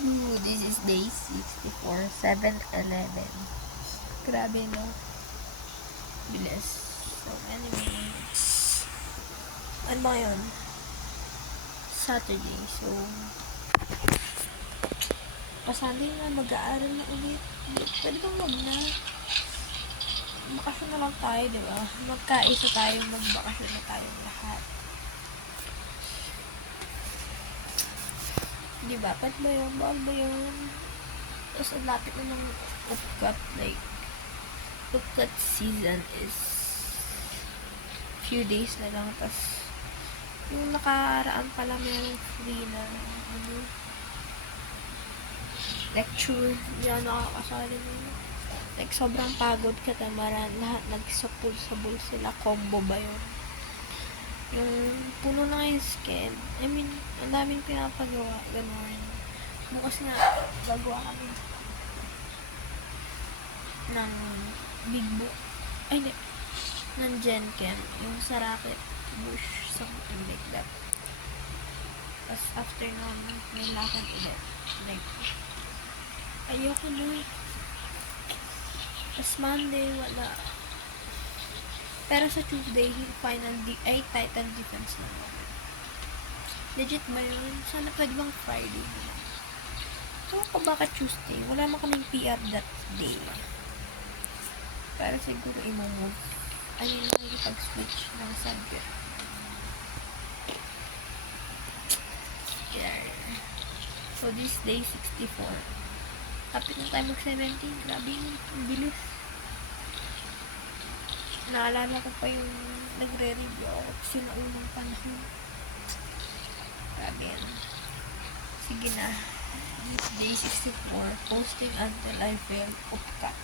Ooh, this is day 64, 7-11. Grabe, no? Bilis. So, anyways. Ano ba yun? Saturday. So, Sunday na, mag-aaral na ulit. Pwede bang wag na? Bakasyon na lang tayo, di ba? Magkaisa tayo, magbakasyon na tayong lahat. Di ba? Pwede ba yun? Bawal ba yun? Tapos, ang lapit na ng upcut. Like, upcut season is few days na lang. Tapos, yung nakaraan pala merong free na lecture. Hindi ako nakakasali nila. Like, sobrang pagod katamaran. Lahat nagsapul-sabul sila. Combo ba yun? Yung puno na yung skin. I mean, ang daming pinapagawa. Ganun. Bukas nga, gagawa kami ng big book. Ay, hindi. Ng Gen Chem. Yung sa Rocket Bush. Something like that. Tapos, after nun, may lakad ulit. Like, ayoko na. Tapos, Monday, wala. Pero sa Tuesday, title defense na. Legit ba yun? Sana pwede bang Friday na lang? So, ko bakit Tuesday? Wala naman kaming PR that day. Pero siguro i-move. Ayun na yung pag-switch ng subject. Yeah. So, this day 64. Kapit na tayo mag-17. Grabe yun. Ang bilis. Naalala ko pa yung nagre-review ako kasi naunang panahon. Grabe yan. Sige na. Day 64. Posting until I failed. Upcut.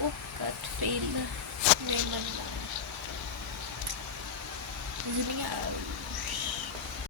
Upcut. Fail. Ngayon lang. Zooming out.